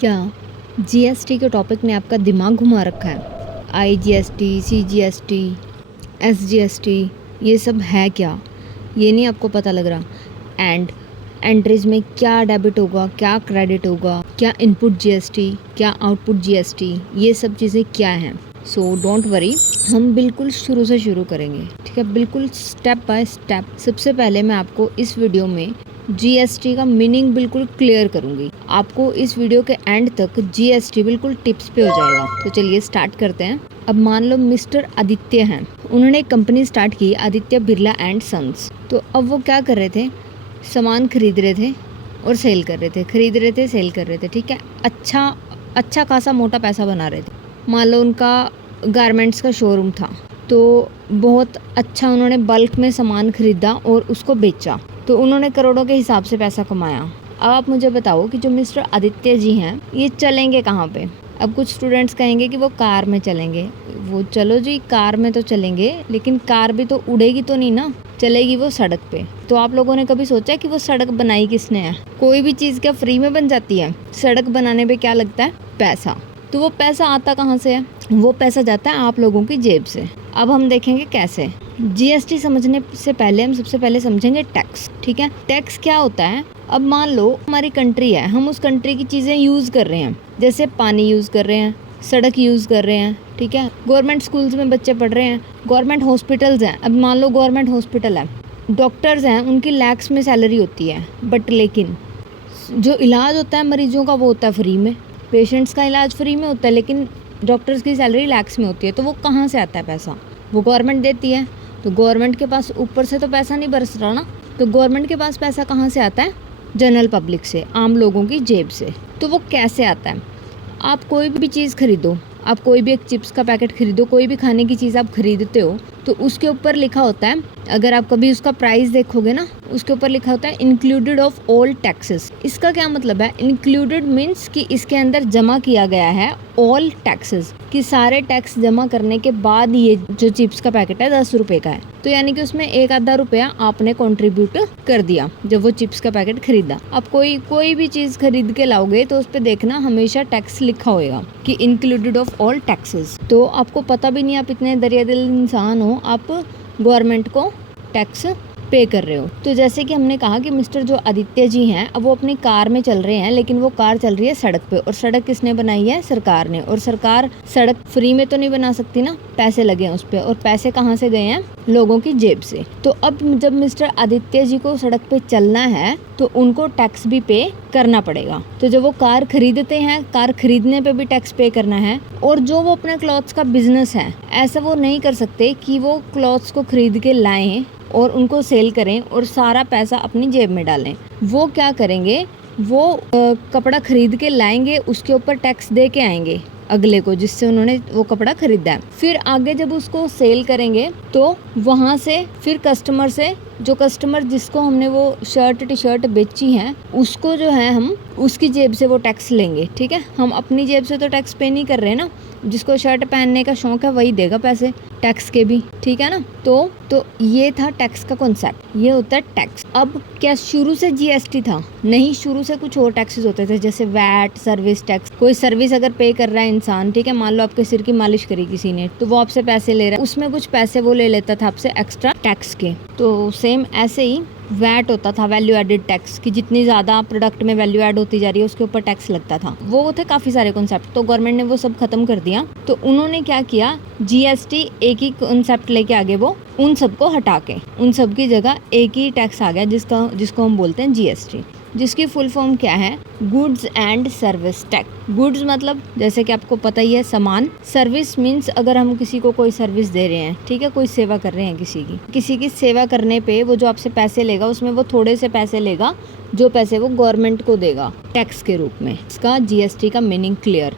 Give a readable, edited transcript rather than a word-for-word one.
क्या जीएसटी के टॉपिक ने आपका दिमाग घुमा रखा है? आईजीएसटी, सीजीएसटी, एसजीएसटी, ये सब है क्या? ये नहीं आपको पता लग रहा? एंट्रीज में क्या डेबिट होगा, क्या क्रेडिट होगा, क्या इनपुट जीएसटी, क्या आउटपुट जीएसटी, ये सब चीज़ें क्या हैं? सो डोंट वरी, हम बिल्कुल शुरू से शुरू करेंगे, ठीक है? बिल्कुल स्टेप बाय स्टेप। सबसे पहले मैं आपको इस वीडियो में जीएसटी का मीनिंग बिल्कुल क्लियर करूंगी। आपको इस वीडियो के एंड तक जीएसटी बिल्कुल टिप्स पे हो जाएगा। तो चलिए स्टार्ट करते हैं। अब मान लो मिस्टर आदित्य हैं, उन्होंने एक कंपनी स्टार्ट की, आदित्य बिरला एंड सन्स। तो अब वो क्या कर रहे थे? सामान खरीद रहे थे और सेल कर रहे थे, खरीद रहे थे, सेल कर रहे थे, ठीक है? अच्छा खासा मोटा पैसा बना रहे थे। मान लो उनका गारमेंट्स का शोरूम था, तो बहुत अच्छा उन्होंने बल्क में सामान खरीदा और उसको बेचा, तो उन्होंने करोड़ों के हिसाब से पैसा कमाया। अब आप मुझे बताओ कि जो मिस्टर आदित्य जी हैं, ये चलेंगे कहाँ पे? अब कुछ स्टूडेंट्स कहेंगे कि वो कार में चलेंगे। वो चलो जी, कार में तो चलेंगे, लेकिन कार भी तो उड़ेगी तो नहीं ना, चलेगी वो सड़क पे। तो आप लोगों ने कभी सोचा कि वो सड़क बनाई किसने है? कोई भी चीज़ क्या फ्री में बन जाती है? सड़क बनाने पे क्या लगता है? पैसा। तो वो पैसा आता कहाँ से है? वो पैसा जाता है आप लोगों की जेब से। अब हम देखेंगे कैसे। जीएसटी समझने से पहले हम सबसे पहले समझेंगे टैक्स, ठीक है? टैक्स क्या होता है? अब मान लो हमारी कंट्री है, हम उस कंट्री की चीज़ें यूज़ कर रहे हैं, जैसे पानी यूज़ कर रहे हैं, सड़क यूज़ कर रहे हैं, ठीक है? गवर्नमेंट स्कूल्स में बच्चे पढ़ रहे हैं, गवर्नमेंट हॉस्पिटल्स हैं। अब मान लो गवर्नमेंट हॉस्पिटल है, डॉक्टर्स हैं, उनकी लैक्स में सैलरी होती है, बट लेकिन जो इलाज होता है मरीजों का वो होता है फ्री में। पेशेंट्स का इलाज फ्री में होता है, लेकिन डॉक्टर्स की सैलरी लैक्स में होती है। तो वो कहाँ से आता है पैसा? वो गवर्नमेंट देती है। तो गवर्नमेंट के पास ऊपर से तो पैसा नहीं बरस रहा ना, तो गवर्नमेंट के पास पैसा कहाँ से आता है? जनरल पब्लिक से, आम लोगों की जेब से। तो वो कैसे आता है? आप कोई भी चीज़ खरीदो, आप कोई भी एक चिप्स का पैकेट खरीदो, कोई भी खाने की चीज़ आप खरीदते हो, तो उसके ऊपर लिखा होता है, अगर आप कभी उसका प्राइस देखोगे ना, उसके ऊपर लिखा होता है इंक्लूडेड ऑफ ऑल टैक्सेस। इसका क्या मतलब है? इंक्लूडेड मीन्स कि इसके अंदर जमा किया गया है ऑल टैक्सेस, कि सारे टैक्स जमा करने के बाद ये जो चिप्स का पैकेट है 10 रुपये का है। तो यानी कि उसमें 1-आधा रुपया आपने कंट्रीब्यूट कर दिया जब वो चिप्स का पैकेट खरीदा। आप कोई भी चीज़ खरीद के लाओगे तो उस पर देखना हमेशा टैक्स लिखा होगा कि इंक्लूडेड ऑफ ऑल टैक्सेस। तो आपको पता भी नहीं, आप इतने दरियादिल इंसान हो, आप गवर्नमेंट को टैक्स पे कर रहे हो। तो जैसे कि हमने कहा कि मिस्टर जो आदित्य जी हैं, अब वो अपनी कार में चल रहे हैं, लेकिन वो कार चल रही है सड़क पे, और सड़क किसने बनाई है? सरकार ने। और सरकार सड़क फ्री में तो नहीं बना सकती ना, पैसे लगे हैं उस पे, और पैसे कहाँ से गए हैं? लोगों की जेब से। तो अब जब मिस्टर आदित्य जी को सड़क पे चलना है तो उनको टैक्स भी पे करना पड़ेगा। तो जब वो कार खरीदते हैं, कार खरीदने पे भी टैक्स पे करना है। और जो वो अपने क्लॉथ्स का बिजनेस है, ऐसा वो नहीं कर सकते कि वो क्लॉथ्स को खरीद के लाएं और उनको सेल करें और सारा पैसा अपनी जेब में डालें। वो क्या करेंगे? वो कपड़ा खरीद के लाएंगे, उसके ऊपर टैक्स दे के आएंगे अगले को, जिससे उन्होंने वो कपड़ा खरीदा है। फिर आगे जब उसको सेल करेंगे तो वहाँ से फिर कस्टमर से, जो कस्टमर जिसको हमने वो शर्ट टी शर्ट बेची है, उसको जो है हम उसकी जेब से वो टैक्स लेंगे, ठीक है? हम अपनी जेब से तो टैक्स पे नहीं कर रहे ना, जिसको शर्ट पहनने का शौक है वही देगा पैसे टैक्स के भी, ठीक है ना? तो ये था टैक्स का कॉन्सेप्ट, ये होता है टैक्स। अब क्या शुरू से जीएसटी था? नहीं, शुरू से कुछ और टैक्सेस होते थे, जैसे वैट, सर्विस टैक्स। कोई सर्विस अगर पे कर रहा है इंसान, ठीक है, मान लो आपके सिर की मालिश करी किसी ने, तो वो आपसे पैसे ले रहा है, उसमें कुछ पैसे वो ले लेता था आपसे एक्स्ट्रा टैक्स के। तो सेम ऐसे ही वैट होता था, वैल्यू एडेड टैक्स, कि जितनी ज़्यादा प्रोडक्ट में वैल्यू ऐड होती जा रही है उसके ऊपर टैक्स लगता था। वो थे काफ़ी सारे कॉन्सेप्ट, तो गवर्नमेंट ने वो सब खत्म कर दिया। तो उन्होंने क्या किया? जीएसटी एक ही कॉन्सेप्ट लेके आगे वो उन सबको हटा के उन सब की जगह एक ही टैक्स आ गया, जिसको हम बोलते हैं जीएसटी, जिसकी फुल फॉर्म क्या है? Goods and service tax. Goods मतलब जैसे कि आपको पता ही है, सामान। सर्विस मीन्स अगर हम किसी को कोई सर्विस दे रहे हैं, ठीक है, कोई सेवा कर रहे हैं किसी की सेवा करने पे वो जो आपसे पैसे लेगा, उसमें वो थोड़े से पैसे लेगा, जो पैसे वो गवर्नमेंट को देगा टैक्स के रूप में। इसका जीएसटी का मीनिंग क्लियर।